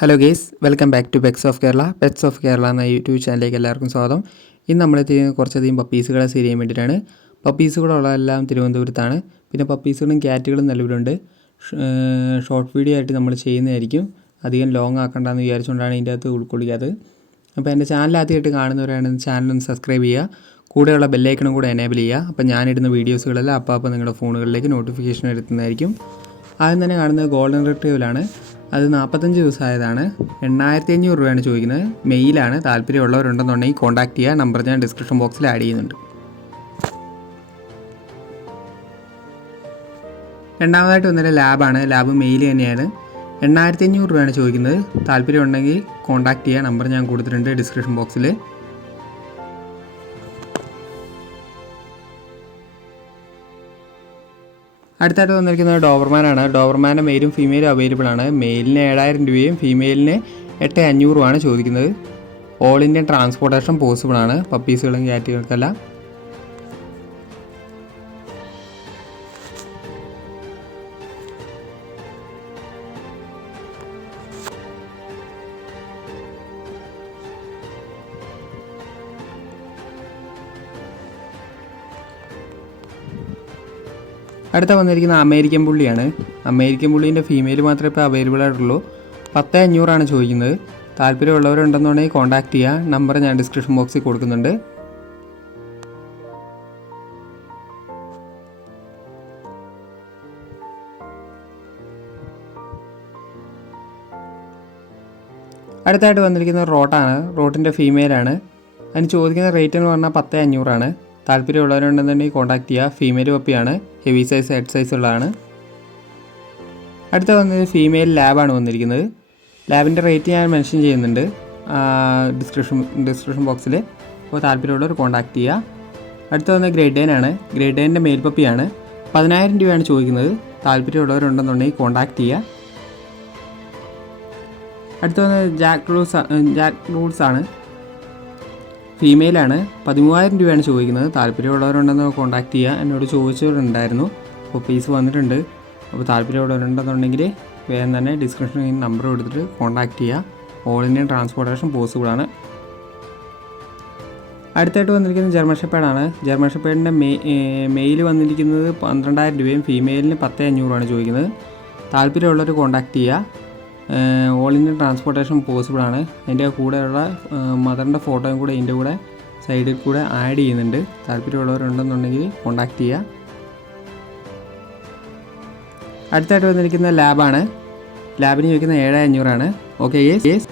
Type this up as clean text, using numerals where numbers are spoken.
Hello guys, welcome back to pets of Kerala. Pets of Kerala എന്ന YouTube ചാനലിലേക്ക് എല്ലാവർക്കും സ്വാഗതം. ഇന്ന് നമ്മളെത്തിയ കുറച്ചധികം പപ്പീസുകളെ സെയിൽ ചെയ്യാൻ വേണ്ടിയിട്ടാണ്. പപ്പീസുകളുള്ളതെല്ലാം തിരുവനന്തപുരത്താണ്. പിന്നെ പപ്പീസുകളും ക്യാറ്റുകളും നിലവിലുണ്ട്. ഷോർട്ട് വീഡിയോ ആയിട്ട് നമ്മൾ ചെയ്യുന്നതായിരിക്കും. അധികം ലോങ് ആക്കണ്ടെന്ന് വിചാരിച്ചുകൊണ്ടാണ് ഇതിൻ്റെ അകത്ത് ഉൾക്കൊള്ളിക്കാത്തത്. അപ്പോൾ എൻ്റെ ചാനൽ ആദ്യമായിട്ട് കാണുന്നവരാണെങ്കിൽ ചാനലൊന്ന് സബ്സ്ക്രൈബ് ചെയ്യുക. കൂടെയുള്ള ബെല്ലൈക്കണും കൂടെ എനേബിൾ ചെയ്യുക. അപ്പോൾ ഞാനിടുന്ന വീഡിയോസുകളെല്ലാം അപ്പോൾ നിങ്ങളുടെ ഫോണുകളിലേക്ക് നോട്ടിഫിക്കേഷൻ എത്തുന്നതായിരിക്കും. ആദ്യം തന്നെ കാണുന്നത് ഗോൾഡൻ റിട്രീവലാണ്. അത് 45 ദിവസമായതാണ്. 8500 രൂപയാണ് ചോദിക്കുന്നത്. മെയിലാണ്. താല്പര്യമുള്ളവരുണ്ടെന്നുണ്ടെങ്കിൽ കോൺടാക്ട് ചെയ്യുക. നമ്പർ ഞാൻ ഡിസ്ക്രിപ്ഷൻ ബോക്സിൽ ആഡ് ചെയ്യുന്നുണ്ട്. രണ്ടാമതായിട്ട് വന്നത് ലാബാണ്. ലാബ് മെയിൽ തന്നെയാണ്. 8500 രൂപയാണ് ചോദിക്കുന്നത്. താല്പര്യമുണ്ടെങ്കിൽ കോൺടാക്ട് ചെയ്യുക. നമ്പർ ഞാൻ കൊടുത്തിട്ടുണ്ട് ഡിസ്ക്രിപ്ഷൻ ബോക്സിൽ. അടുത്തായിട്ട് വന്നിരിക്കുന്നത് ഡോബർമാനാണ്. ഡോബർമാൻ്റെ മെയിലും ഫീമെയിലും അവൈലബിൾ ആണ്. മെയിലിന് 7000 രൂപയും ഫീമെയിലിന് 8500 ചോദിക്കുന്നത്. ഓൾ ഇന്ത്യൻ ട്രാൻസ്പോർട്ടേഷൻ പോസിബിൾ ആണ് പപ്പീസുകളും ക്യാറ്റുകൾക്കെല്ലാം. അടുത്ത വന്നിരിക്കുന്ന അമേരിക്കൻ പുള്ളിയാണ്. അമേരിക്കൻ പുള്ളീൻ്റെ ഫീമെയിൽ മാത്രമേ ഇപ്പോൾ അവൈലബിൾ ആയിട്ടുള്ളൂ. 10500 ചോദിക്കുന്നത്. താല്പര്യമുള്ളവരുണ്ടെന്നുണ്ടെങ്കിൽ കോൺടാക്ട് ചെയ്യുക. നമ്പർ ഞാൻ ഡിസ്ക്രിപ്ഷൻ ബോക്സിൽ കൊടുക്കുന്നുണ്ട്. അടുത്തായിട്ട് വന്നിരിക്കുന്നത് റോട്ടാണ്. റോട്ടിൻ്റെ ഫീമെയിലാണ്. അതിന് ചോദിക്കുന്ന റേറ്റ് എന്ന് പറഞ്ഞാൽ 10500. താല്പര്യമുള്ളവരുണ്ടെന്നുണ്ടെങ്കിൽ കോൺടാക്ട് ചെയ്യുക. ഫീമെയിൽ പപ്പിയാണ്. ഹെവി സൈസ്, ഹെഡ് സൈസ് ഉള്ളതാണ്. അടുത്ത വന്നത് ഫീമെയിൽ ലാബാണ് വന്നിരിക്കുന്നത്. ലാബിൻ്റെ റേറ്റ് ഞാൻ മെൻഷൻ ചെയ്യുന്നുണ്ട് ഡിസ്ക്രിപ്ഷൻ ബോക്സിൽ. അപ്പോൾ താല്പര്യമുള്ളവർ കോൺടാക്ട് ചെയ്യുക. അടുത്ത വന്നത് ഗ്രേഡ് 9 ആണ്. Grade 9ൻ്റെ mail പപ്പിയാണ്. 10000 രൂപയാണ് ചോദിക്കുന്നത്. താല്പര്യമുള്ളവരുണ്ടെന്നുണ്ടെങ്കിൽ കോൺടാക്ട് ചെയ്യുക. അടുത്ത വന്നത് ജാക്ക് റൂൾസ് ആണ്. ഫീമെയിലാണ്. 13000 രൂപയാണ് ചോദിക്കുന്നത്. താല്പര്യമുള്ളവരുണ്ടെന്ന് കോൺടാക്ട് ചെയ്യുക. എന്നോട് ചോദിച്ചവരുണ്ടായിരുന്നു. അപ്പോൾ പീസ് വന്നിട്ടുണ്ട്. അപ്പോൾ താല്പര്യമുള്ളവരുണ്ടെന്നുണ്ടെങ്കിൽ വേഗം തന്നെ ഡിസ്ക്രിപ്ഷനിൽ നമ്പർ കൊടുത്തിട്ട് കോൺടാക്ട് ചെയ്യുക. ഓൾ ഇന്ത്യൻ ട്രാൻസ്പോർട്ടേഷൻ പോസിബിൾ ആണ്. അടുത്തായിട്ട് വന്നിരിക്കുന്നത് ജർമ്മൻ ഷെപ്പേർഡാണ്. ജർമ്മൻ ഷെപ്പേർഡിൻ്റെ മെയിൽ വന്നിരിക്കുന്നത് 12000 രൂപയും ഫീമെയിലിന് 10500 ചോദിക്കുന്നത്. താല്പര്യമുള്ളവർ കോൺടാക്ട് ചെയ്യുക. ഓൾ ഇന്ത്യൻ ട്രാൻസ്പോർട്ടേഷൻ പോസിബിൾ ആണ്. അതിൻ്റെ കൂടെയുള്ള മദറിൻ്റെ ഫോട്ടോയും കൂടെ ഇതിൻ്റെ കൂടെ സൈഡിൽ കൂടെ ആഡ് ചെയ്യുന്നുണ്ട്. താല്പര്യമുള്ളവരുണ്ടെന്നുണ്ടെങ്കിൽ കോൺടാക്ട് ചെയ്യുക. അടുത്തായിട്ട് വന്നിരിക്കുന്ന ലാബാണ്. ലാബിന് ചോദിക്കുന്നത് 7500. Okay yes.